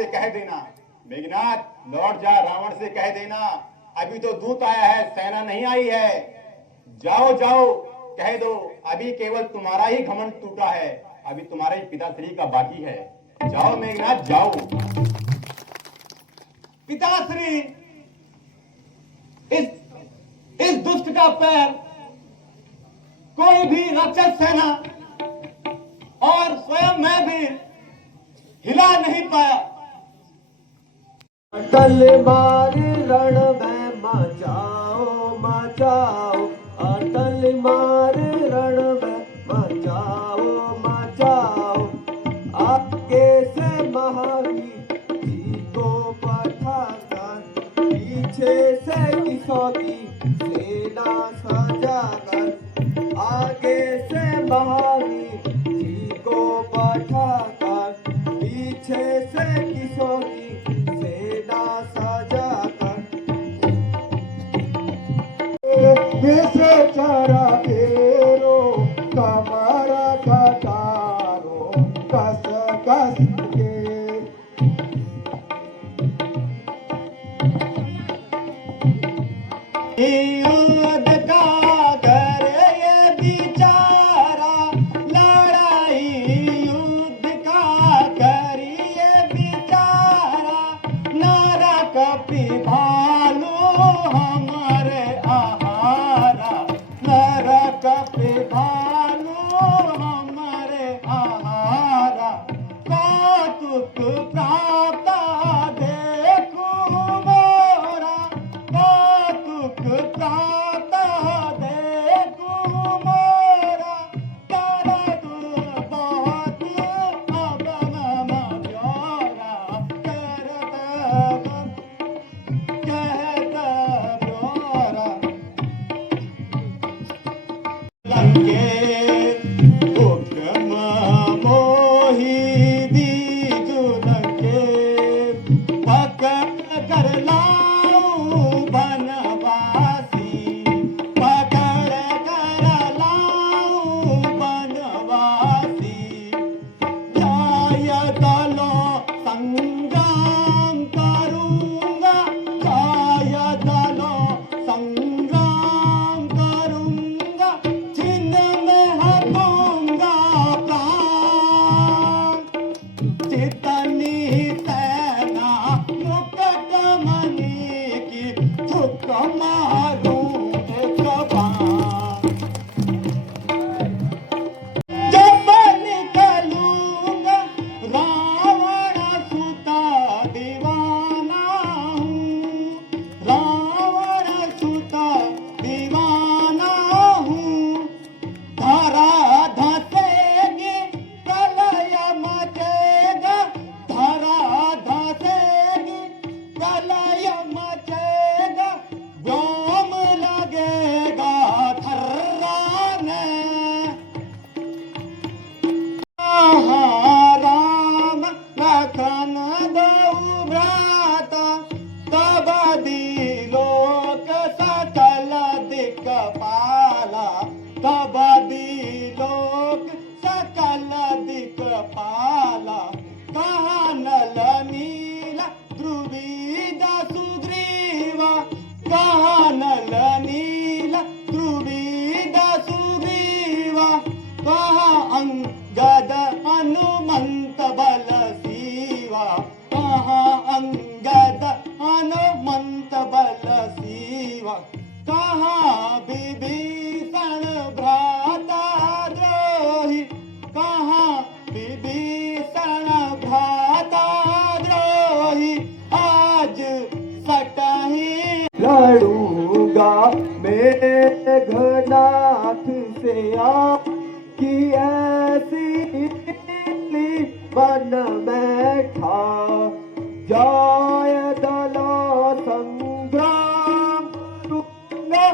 से कह देना, मेघनाथ लौट जा, रावण से कह देना, अभी तो दूत आया है, सेना नहीं आई है। जाओ जाओ कह दो, अभी केवल तुम्हारा ही घमंड टूटा है, अभी तुम्हारे ही पिताश्री का बाकी है। जाओ मेघनाथ जाओ। पिताश्री, इस दुष्ट का पैर कोई भी राक्षस सेना और स्वयं मैं भी हिला नहीं पाया। अटल मार रण में मचाओ मचाओ, अटल मार रण में मचाओ मचाओ, आगे से महावीर जी को पठाकर, पीछे से किसों की सेना सजाकर, आगे से महावीर जी को पठाकर, पीछे से किसों की सेना सजाकर, से चरा फेरो कमर कटारो कस कस के, युद्ध का कर ये बिचारा, लड़ाई युद्ध का कर ये बिचारा, नरक पिभालो हमारे आहारा, नरक पिभालो हमारे आहारा, कौतुक प्राप्त देखो मोरा, कौतुक प्राप्त देखो मोरा, करत बहुत अब मम ब्योरा, करत कहत ब्योरा। लंकेत हुक्म मोहि दीजु लंकेत, पकड़ कर लाऊं बनवासी, पकड़ कर लाऊं बनवासी, जय दलो संग्राम करूंगा, जय दलो संग्राम करूंगा, छिन्न में हटूंगा प्राण, जितनी सेना मुकुट मणि की, थुक मारूं एक बाण, जब निकलूंगा रावण सुता दीवाना हूँ, रावण सुता दीवाना हूँ, धरा धसेगी प्रलय मचेगा, धरा धसेगी प्रलय मचेगा, व्योम लगेगा थर्राने, राम लखन दो भ्राता, तब दिलोक सकल दिक्पाला, तब दिलोक सकल दिक्पाला, कहाँ नल नील ध्रुवीद सुग्रीवा, कहाँ नल नील ध्रुवीद सुग्रीवा, कहाँ अंगद हनुमंत बल सीवा, कहाँ अंगद हनुमंत बल सीवा, कहाँ विभीषण भ्राता द्रोही, कहाँ विभीषण भ्राता द्रोही, आज सटहि लड़ूंगा मेघनाथ से आपकी ऐसी मन में था, जय दलो संग्राम करूंगा,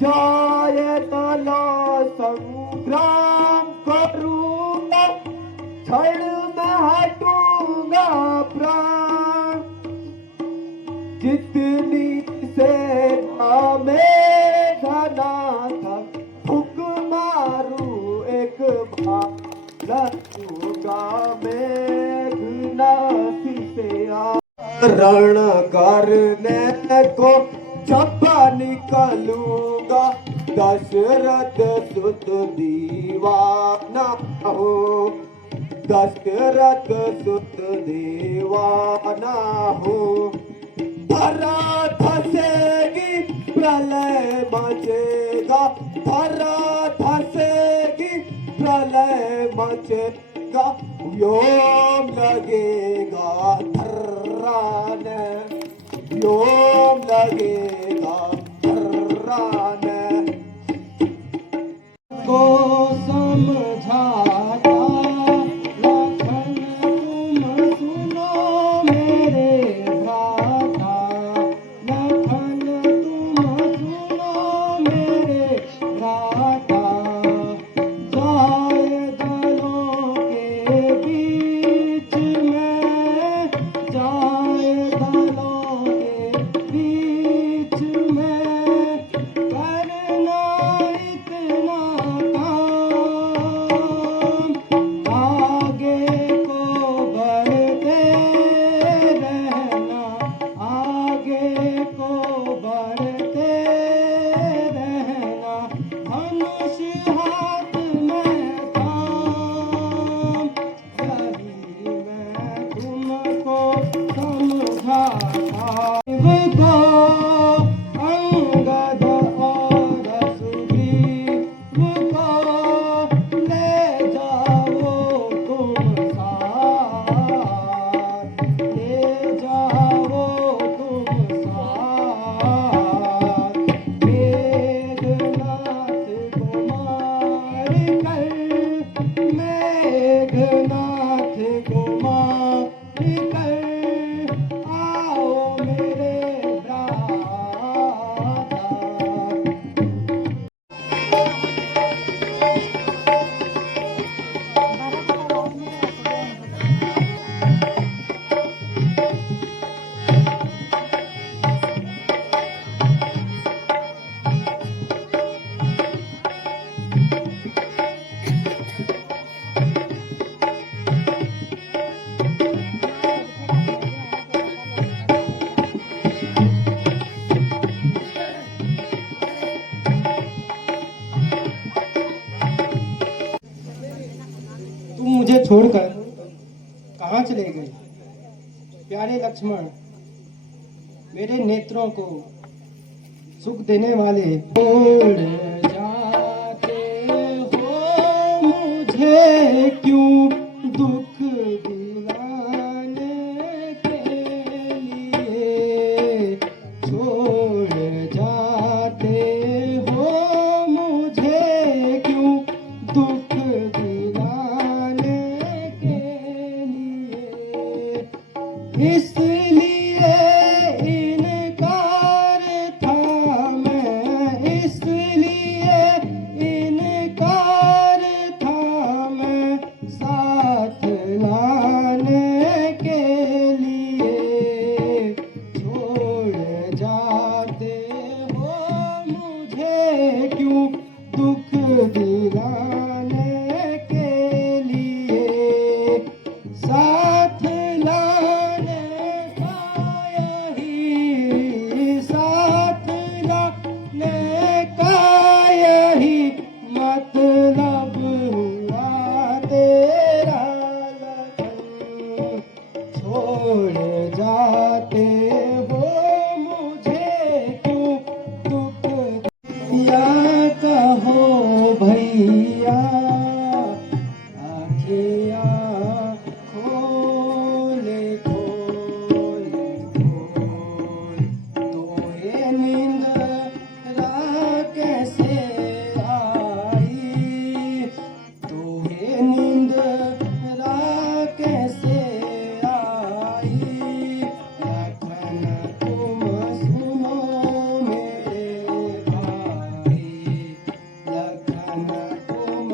जय दलो संग्राम करूंगा, क्षण में हटूंगा प्राण, जितनी सेना मेघनाथ फूक मारूं एक बार, लड़ूंगा मेघनाथ से रण करने को जब निकलूंगा दशरथ सुत दीवाना हो दशरथ सुत दीवाना हो धरा धसेगी प्रलय मचेगा धरा धसेगी प्रलय मचेगा व्योम लगेगा धर्राने व्योम लगेगा धर्राने को समझाता लखन तुम सुनो मेरे भ्राता लखन तुम सुनो मेरे भ्राता जाए दलों के बीच में जाए दलों के बीच में करना इतना काम आगे को बढ़ते रहना आगे को बढ़ते रहना धनुष हाथ में थाम यही मैं तुमको समझाता को अंगद और सुग्रीव को ले जाओ तुम साथ ले जाओ तुम साथ मेघनाथ को मार कर मेघनाथ को मार कर आओ मेरे भ्राता तुम मुझे छोड़कर कहाँ चले गए प्यारे लक्ष्मण मेरे नेत्रों को सुख देने वाले छोड़ जाते हो मुझे क्यों दुख दिलाने के लिए छोड़ जाते हो मुझे क्यों दुख दिलाने के लिए इसलिए इनकार था मैं इसलिए इनकार था मैं साथ लाने के लिए छोड़ जाते हो मुझे क्यों दुख दिलाने के लिए साथ लाने का यही साथ लाने का यही मतलब हुआ तेरा लखन छोड़ जाते हो मुझे क्यों दुख या कहो भैया आखिया खोले खोले खोल तोहे नींद कैसे आई तोहे नींद कैसे आई लखन तुम सुनो मेरे भाई लखन तुम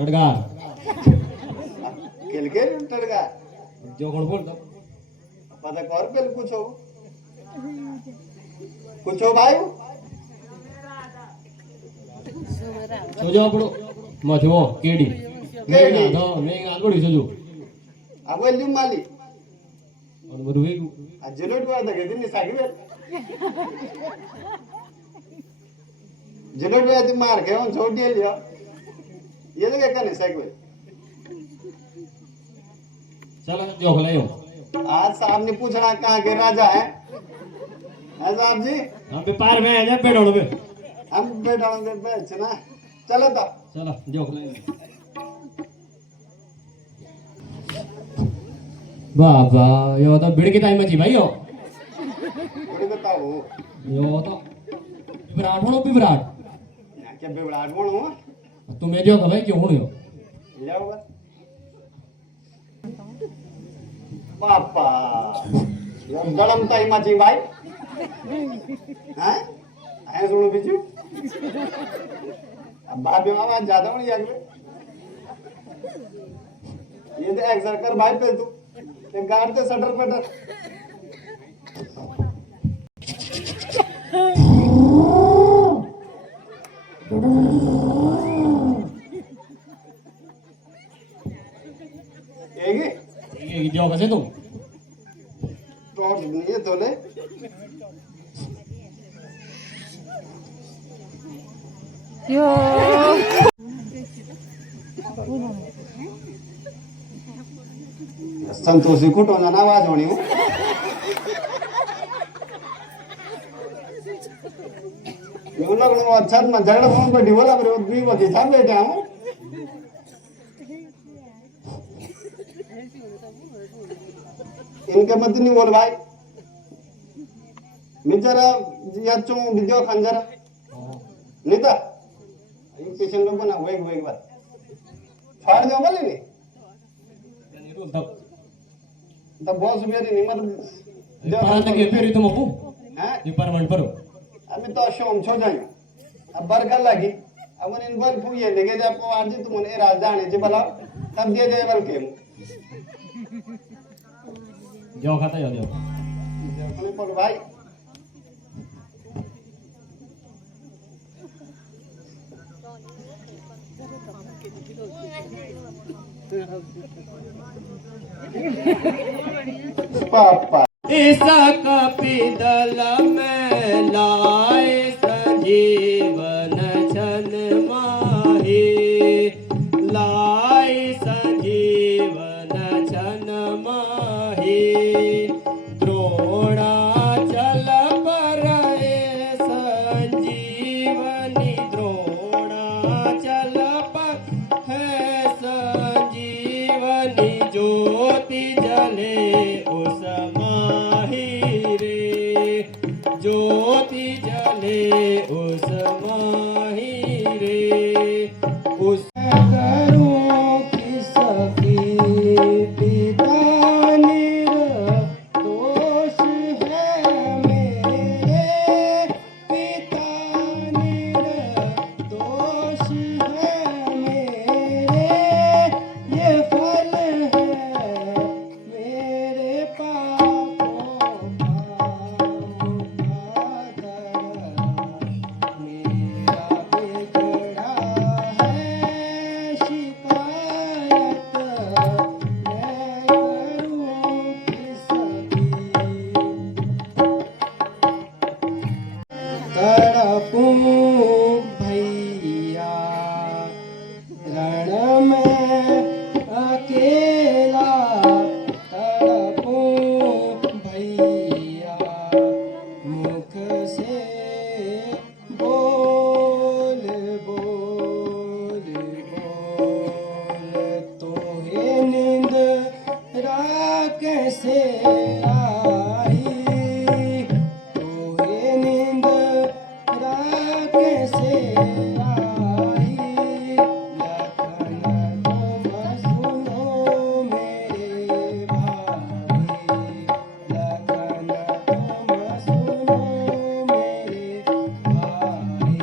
टड़का किलके टड़का जो कौन बोलता पता कर पे कुछ हो भाई सोजो आपड़ो मथवो केडी केडी. मैं गाल बड़ी सोजो अब एल्यू माली और मरुवे अजलोट हुआ था कितनी सागी में जलोट हुआ थी मार के उन छोड़ दिया लिया ये तो क्या करने सागी चलो जो खलायो आज साहब ने पूछना कहाँ के राजा है साहब जी हम व्यापार में आ जा पेड़ों पे हम बैठा बेचना चलो तो चलो जो खलायो बाबा यो तो बिड़ के टाइम में जी भाई यो बड़ी बताओ यो तो विराट हो विराट क्या बिबड़ाट बोल हूँ तुम्हें जो खबर क्यों हो जाओ बस पापा ये गलम ताई माची भाई हैं आए सुनो बिजू अब बाप भी आवाज ज्यादा नहीं अगले ये तो एक्सर कर भाई पे तू ये गाड़ ते सटर पटर ये जो कैसे तुम टॉर्च नहीं है तोले यो संतोषी कुटो ना आवाज होनी हूँ यूं लगनो अच्छा में झगड़ा फोन पे डिवोला पर भी वो दिखा बैठा हूँ इनके मत नहीं बोल भाई मिचरा याचो वीडियो खंजर नहीं था इन पेशेंट लोग बना वेग बात फाड़ दो बोले नहीं तब बहुत सुबह नहीं मतलब पांच के फिर तुम अपू हैं ये परमानेंट पर अभी तो शोम छो जाएंगे अब बरकत लगी अब इन बल फुए लेके जा को आज तुमने राजधानी जी भला तब दे दे बल के जो खाता है जो देखने पर भाई पापा ऐसा कपिदल में लाए संजीवन छन माहे लाए संजीवन छन माहे द्रोणाचल पर संजीवनी द्रोणाचल पर है संजीवनी ज्योति जले उस माही रे ज्योति जले उस माही रे उस करूं किसकी पिता निर्दोष है मेरे पिता निर्दोष है मेरे ये फल है मेरे पापों का मेरा बिगड़ा है शिकायत मैं करूं किसकी तड़पूं भैया रण में अकेला तड़पूं भैया मुख से बोल बोल बोल तोहे नींद कैसे आई तोहे नींद कैसे आई लखन तुम सुनो मेरे भाई लखन तुम सुनो मेरे भाई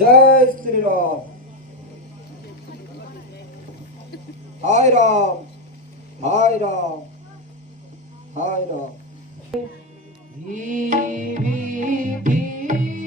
जय श्री राम हाय राम हाय राम हाय राम धीरे धीरे